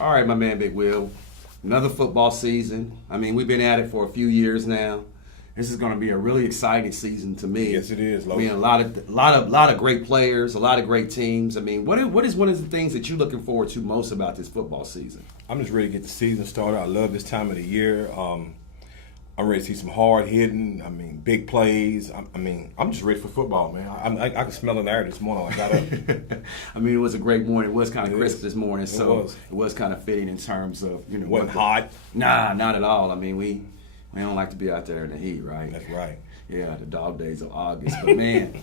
All right, my man, Big Will. Another football season. I mean, we've been at it for a few years now. This is going to be a really exciting season to me. Yes, it is. I mean, a lot of great players, a lot of great teams. I mean, what is one of the things that you're looking forward to most about this football season? I'm just ready to get the season started. I love this time of the year. I'm ready to see some hard hitting. I mean, big plays. I'm just ready for football, man. I can smell an air this morning. I got up. I mean, it was a great morning. It was kind of crisp this morning, so was. it was kind of fitting in terms of Wasn't hot. Nah, not at all. I mean, we don't like to be out there in the heat, right? That's right. Yeah, the dog days of August. But man,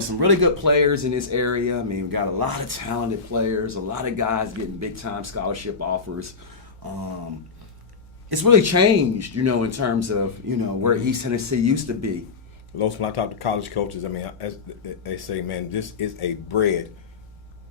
some really good players in this area. I mean, we got a lot of talented players, a lot of guys getting big time scholarship offers. It's really changed, in terms of, where East Tennessee used to be. Los, when I talk to college coaches, I mean, as they say, man, this is a bred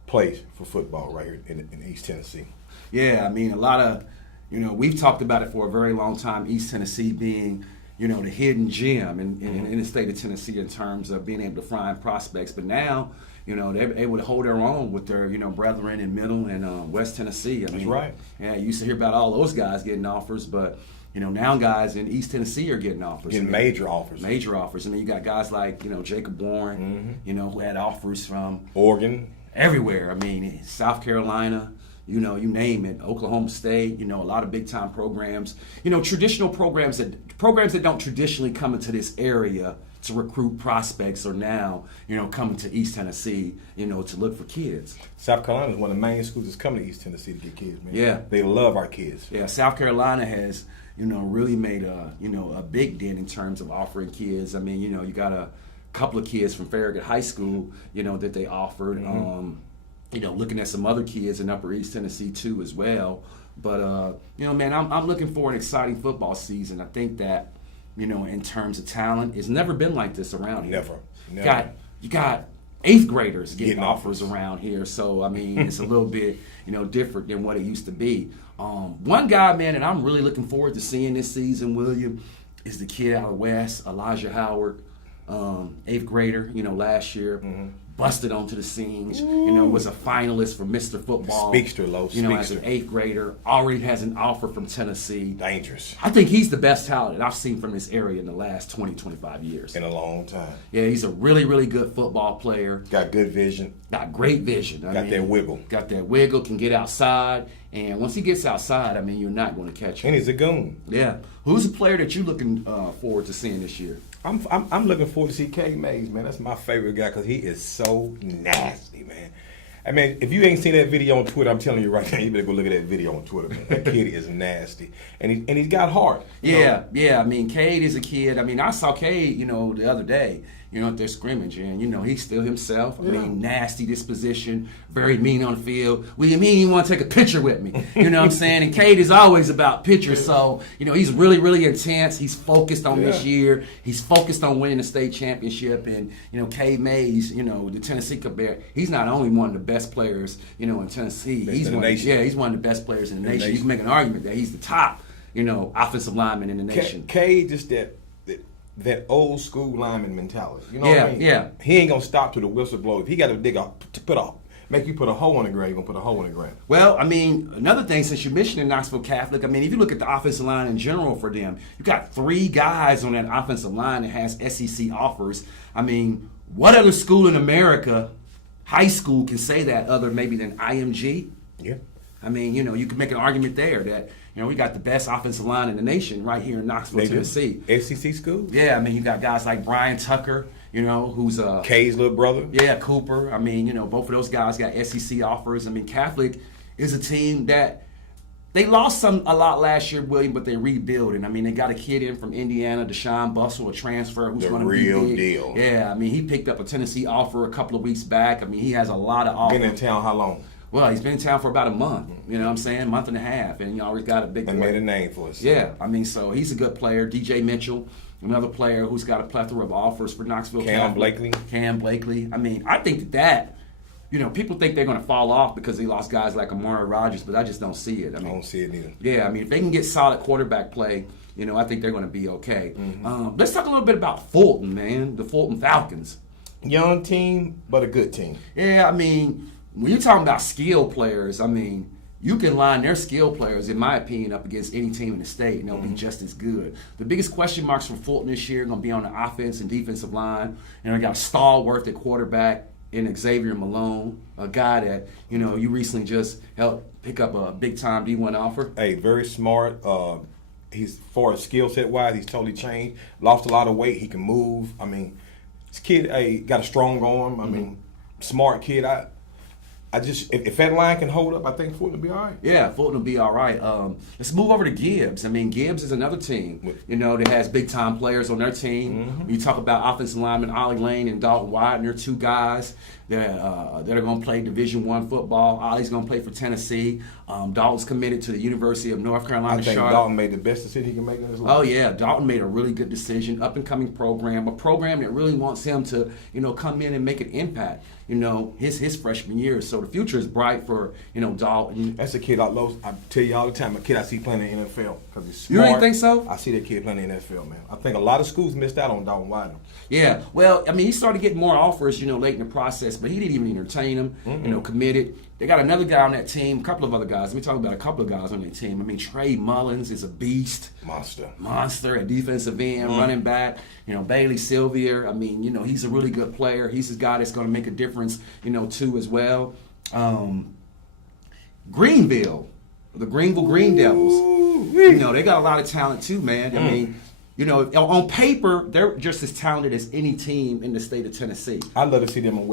place for football right here in East Tennessee. Yeah, I mean, a lot of, we've talked about it for a very long time, East Tennessee being, the hidden gem in the state of Tennessee in terms of being able to find prospects. But now, they're able to hold their own with their, brethren in Middle and West Tennessee. That's right. Yeah, you used to hear about all those guys getting offers, but, now guys in East Tennessee are getting offers. Getting major offers. Major offers. I mean, you got guys like, Jacob Warren, who had offers from Oregon. Everywhere. I mean, South Carolina, you name it, Oklahoma State, a lot of big-time programs. Traditional programs that don't traditionally come into this area to recruit prospects are now, coming to East Tennessee, to look for kids. South Carolina is one of the main schools that's coming to East Tennessee to get kids, man. Yeah. They love our kids. Yeah, South Carolina has, really made a big dent in terms of offering kids. I mean, you got a couple of kids from Farragut High School, that they offered. Looking at some other kids in Upper East Tennessee too as well. But man, I'm looking for an exciting football season. I think that, in terms of talent, it's never been like this around here. Never. You got eighth graders getting offers around here. So I mean, it's a little bit, different than what it used to be. One guy, man, that I'm really looking forward to seeing this season, William, is the kid out of West, Elijah Howard, eighth grader, last year. Busted onto the scenes, was a finalist for Mr. Football. Speedster, Low. As an eighth grader, already has an offer from Tennessee. Dangerous. I think he's the best talent that I've seen from this area in the last 20, 25 years. In a long time. Yeah, he's a really, really good football player. Got good vision. Got great vision. Got that wiggle. Got that wiggle, can get outside. And once he gets outside, I mean, you're not going to catch him. And he's a goon. Yeah. Who's the player that you're looking forward to seeing this year? I'm looking forward to see Cade Mays, man. That's my favorite guy because he is so nasty, man. I mean, if you ain't seen that video on Twitter, I'm telling you right now, you better go look at that video on Twitter, man. That kid is nasty. And he's got heart. Yeah. I mean, Cade is a kid. I mean, I saw Cade, the other day, at their scrimmage, and, he's still himself. I mean, nasty disposition, very mean on the field. What do you mean you want to take a picture with me? You know what I'm saying? And Cade is always about pictures, so, he's really, really intense. He's focused on this year. He's focused on winning the state championship. And, Cade Mays, the Tennessee Bear, he's not only one of the best players, in Tennessee. He's one of the best players in the nation. You can make an argument that he's the top, offensive lineman in the nation. Cade just that old school lineman mentality. You know what I mean? Yeah. He ain't gonna stop till the whistle blows. If he got to make you put a hole in the ground, he's gonna put a hole in the ground. Well, I mean, another thing, since you mentioned Knoxville Catholic, I mean, if you look at the offensive line in general for them, you got 3 guys on that offensive line that has SEC offers. I mean, what other school in America, high school, can say that other maybe than IMG? Yeah. I mean, you can make an argument there that, we got the best offensive line in the nation right here in Knoxville, Tennessee. SEC school? Yeah, I mean, you got guys like Brian Tucker, who's Kay's little brother. Yeah, Cooper. I mean, both of those guys got SEC offers. I mean, Catholic is a team that they lost a lot last year, William, but they're rebuilding. I mean, they got a kid in from Indiana, Deshaun Bustle, a transfer who's going to be real big. Deal. Yeah, I mean, he picked up a Tennessee offer a couple of weeks back. I mean, he has a lot of offers. Been in town how long? Well, he's been in town for about a month, month and a half, and he always got a big and made a name for us. Yeah, I mean, so he's a good player. DJ Mitchell, another player who's got a plethora of offers for Knoxville. Cam Blakely. I mean, I think that people think they're going to fall off because they lost guys like Amari Rogers, but I just don't see it. I don't see it either. Yeah, I mean, if they can get solid quarterback play, I think they're going to be okay. Let's talk a little bit about Fulton, man, the Fulton Falcons. Young team, but a good team. Yeah, I mean, when you're talking about skill players, I mean, you can line their skill players, in my opinion, up against any team in the state, and they'll be just as good. The biggest question marks for Fulton this year are going to be on the offense and defensive line. And I got Stallworth at quarterback and Xavier Malone, a guy that, you recently just helped pick up a big-time D1 offer. Hey, very smart. He's, far as skill set wise, he's totally changed. Lost a lot of weight. He can move. I mean, this kid, got a strong arm. I mean, smart kid. I just, if that line can hold up, I think Fulton will be all right. Yeah, Fulton will be all right. Let's move over to Gibbs. I mean, Gibbs is another team, that has big-time players on their team. When you talk about offensive linemen, Ollie Lane and Dalton Widener, two guys that are going to play Division I football. Ollie's going to play for Tennessee. Dalton's committed to the University of North Carolina. I think Charlotte. Dalton made the best decision he can make in his life. Oh, yeah. Dalton made a really good decision. Up-and-coming program. A program that really wants him to, come in and make an impact, his freshman year. So the future is bright for, Dalton. That's a kid I tell you all the time, a kid I see playing in the NFL because he's smart. You really think so? I see that kid playing in the NFL, man. I think a lot of schools missed out on Dalton Widener. Yeah. Well, I mean, he started getting more offers, late in the process, but he didn't even entertain them, committed. They got another guy on that team, a couple of other guys. Let me talk about a couple of guys on that team. I mean, Trey Mullins is a beast. Monster at defensive end, running back. Bailey Sylvier, I mean, he's a really good player. He's a guy that's going to make a difference, too, as well. Greenville, the Greenville Green Devils. They got a lot of talent, too, man. I mean, on paper, they're just as talented as any team in the state of Tennessee. I'd love to see them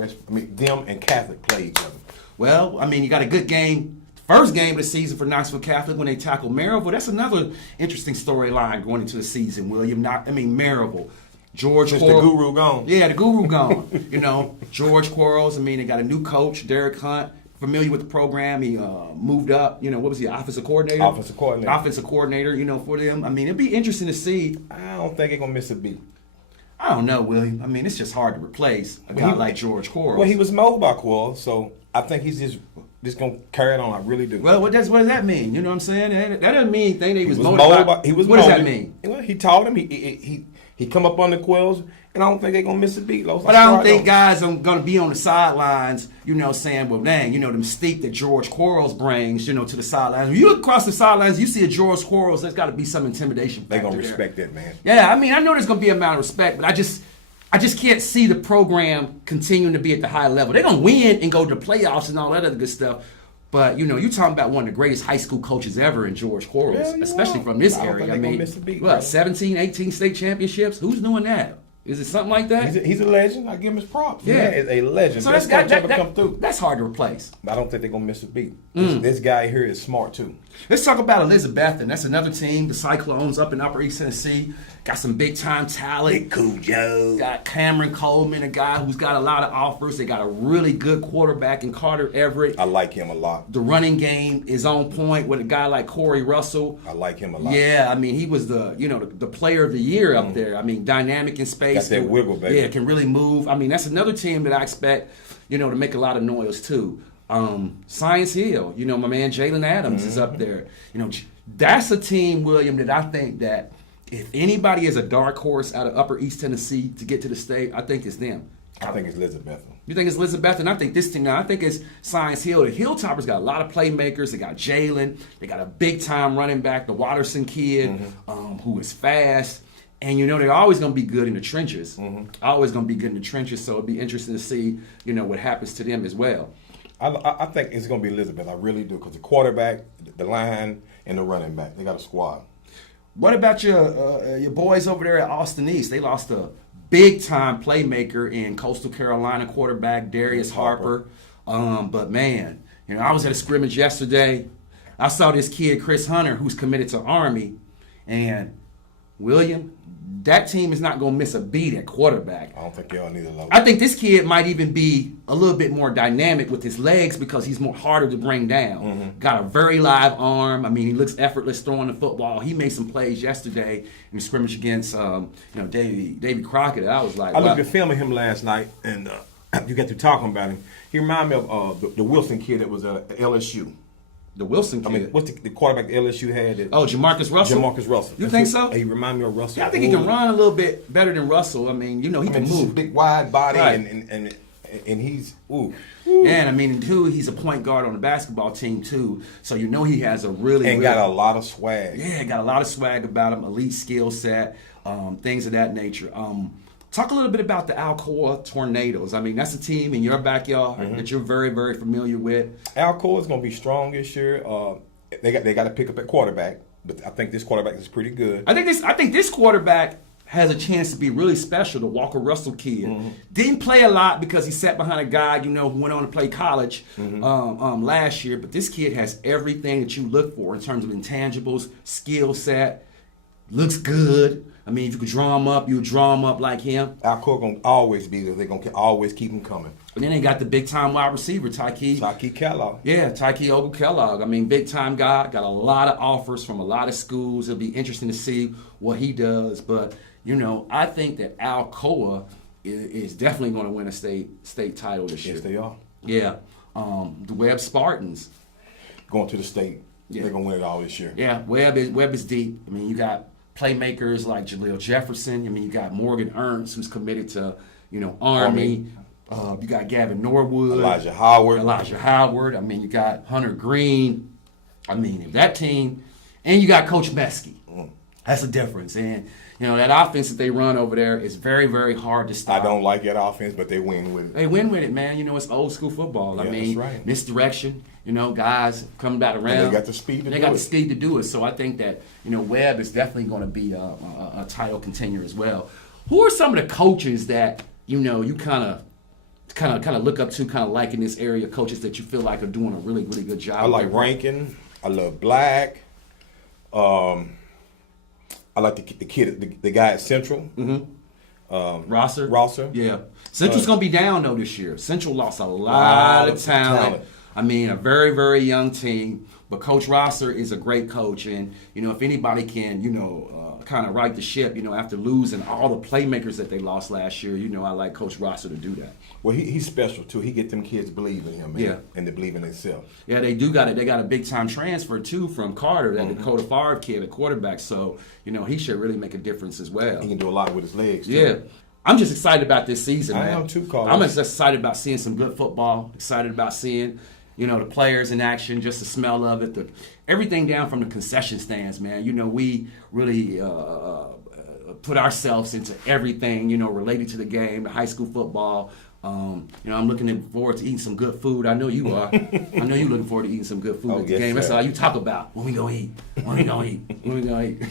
them and Catholic play each other. Well, I mean, you got a good game. First game of the season for Knoxville Catholic when they tackle Maryville. That's another interesting storyline going into the season, William. Maryville. George Since Quarles. the guru gone. Yeah, the guru gone. George Quarles. I mean, they got a new coach, Derek Hunt, familiar with the program. He moved up. What was he, offensive coordinator? Offensive coordinator, for them. I mean, it'd be interesting to see. I don't think they're going to miss a beat. I don't know, William. I mean, it's just hard to replace a guy like George Quarles. Well, he was molded by Quarles, so I think he's just going to carry it on. I really do. Well, what does that mean? You know what I'm saying? That doesn't mean anything. He was molded by. He was what molded. Does that mean? Well, he taught him. He come up on the Quills, and I don't think they're going to miss a beat. But I don't think guys are going to be on the sidelines, saying, well, dang, the mystique that George Quarles brings, to the sidelines. When you look across the sidelines, you see a George Quarles, there's got to be some intimidation factor. They're going to respect that, man. Yeah, I mean, I know there's going to be a amount of respect, but I just can't see the program continuing to be at the high level. They're going to win and go to the playoffs and all that other good stuff. But, you're talking about one of the greatest high school coaches ever in George Quarles, especially from this area. I mean, 17, 18 state championships? Who's doing that? Is it something like that? He's a legend. I give him his props. Yeah, he's a legend. So come through. That's hard to replace. I don't think they're going to miss a beat. This guy here is smart, too. Let's talk about Elizabethton. That's another team, the Cyclones up in Upper East Tennessee. Got some big-time talent. Big Cujo. Got Cameron Coleman, a guy who's got a lot of offers. They got a really good quarterback in Carter Everett. I like him a lot. The running game is on point with a guy like Corey Russell. I like him a lot. Yeah, I mean, he was the player of the year up there. I mean, dynamic in space. Got that wiggle, baby. Yeah, can really move. I mean, that's another team that I expect, to make a lot of noise, too. Science Hill, my man Jalen Adams is up there. That's a team, William, that I think that if anybody is a dark horse out of Upper East Tennessee to get to the state, I think it's them. I think it's Elizabethton. You think it's Elizabethton? I think this team now, I think it's Science Hill. The Hilltoppers got a lot of playmakers. They got Jalen. They got a big-time running back, the Watterson kid, who is fast. And, they're always going to be good in the trenches. Always going to be good in the trenches, so it'd be interesting to see, what happens to them as well. I think it's going to be Elizabeth. I really do, because the quarterback, the line, and the running back, they got a squad. What about your boys over there at Austin East? They lost a big-time playmaker in Coastal Carolina quarterback Darius Harper. But, man, I was at a scrimmage yesterday. I saw this kid, Chris Hunter, who's committed to Army. And, William, that team is not going to miss a beat at quarterback. I don't think y'all need a low. I think this kid might even be a little bit more dynamic with his legs because he's more harder to bring down. Got a very live arm. I mean, he looks effortless throwing the football. He made some plays yesterday in the scrimmage against, Davy Crockett. I was like, I looked at film of him last night, and you got to talking about him. He reminded me of the Wilson kid that was at LSU. The Wilson kid. I mean, what's the quarterback the LSU had? Jamarcus Russell? Jamarcus Russell. You think so? He remind me of Russell. Yeah, I think he can run a little bit better than Russell. I mean, he can move. Big, wide body, right. and And he's And I mean, too, he's a point guard on the basketball team too, so you know he has a really got a lot of swag. Yeah, got a lot of swag about him, elite skill set, things of that nature. Talk a little bit about the Alcoa Tornadoes. I mean, that's a team in your backyard that you're very, very familiar with. Alcoa is going to be strong this year. They got to pick up at quarterback, but I think this quarterback is pretty good. I think this quarterback has a chance to be really special. The Walker Russell kid didn't play a lot because he sat behind a guy who went on to play college last year. But this kid has everything that you look for in terms of intangibles, skill set. Looks good. I mean, if you could draw him up, you would draw him up like him. Alcoa going to always be there. They're going to always keep him coming. And then they got the big-time wide receiver, Tyke Kellogg. Yeah, Tyke Kellogg. I mean, big-time guy. Got a lot of offers from a lot of schools. It'll be interesting to see what he does. But, I think that Alcoa is definitely going to win a state title this year. Yes, they are. Yeah. The Webb Spartans. Going to the state. Yeah. They're going to win it all this year. Yeah, Webb is deep. I mean, you got playmakers like Jaleel Jefferson. I mean, you got Morgan Ernst, who's committed to, Army. You got Gavin Norwood. Elijah Howard. I mean, you got Hunter Green. I mean, that team. And you got Coach Meskey. That's the difference. And, that offense that they run over there is very, very hard to stop. I don't like that offense, but they win with it. They win with it, man. It's old school football. Yeah, I mean, that's right. Misdirection, guys coming back around. And they got the speed to do it. So I think that, Webb is definitely going to be a title contender as well. Who are some of the coaches that, you kind of look up to, kind of like in this area, coaches that you feel like are doing a really, really good job? I like Rankin. I love Black. I like the kid, the guy at Central. Rosser. Yeah. Central's going to be down, though, this year. Central lost a lot of talent. I mean, a very, very young team. But Coach Rosser is a great coach. And, if anybody can, kind of right the ship, after losing all the playmakers that they lost last year, I like Coach Rosser to do that. Well, he's special, too. He get them kids believe in him, man. Yeah. And they believe in themselves. Yeah, they do got it. They got a big-time transfer, too, from Carter, that Dakota Favre kid at quarterback. So, he should really make a difference as well. He can do a lot with his legs, too. Yeah. I'm just excited about this season, man. I am, too, Carlos. I'm just excited about seeing some good football, excited about seeing, the players in action, just the smell of it, everything down from the concession stands, man. We really put ourselves into everything, related to the game, the high school football. I'm looking forward to eating some good food. I know you are. I know you're looking forward to eating some good food at the game. That's all you talk about. When we gonna eat? When we gonna eat?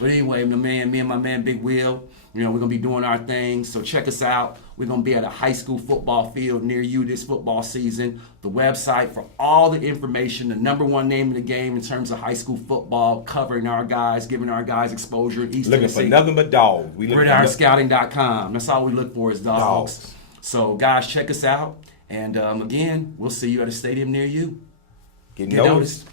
But anyway, me and my man Big Will, we're going to be doing our thing. So check us out. We're going to be at a high school football field near you this football season. The website for all the information, the number one name in the game in terms of high school football, covering our guys, giving our guys exposure in East Tennessee. Looking for nothing but dogs. GridironScouting.com. That's all we look for is dogs. So, guys, check us out. And, again, we'll see you at a stadium near you. Get noticed.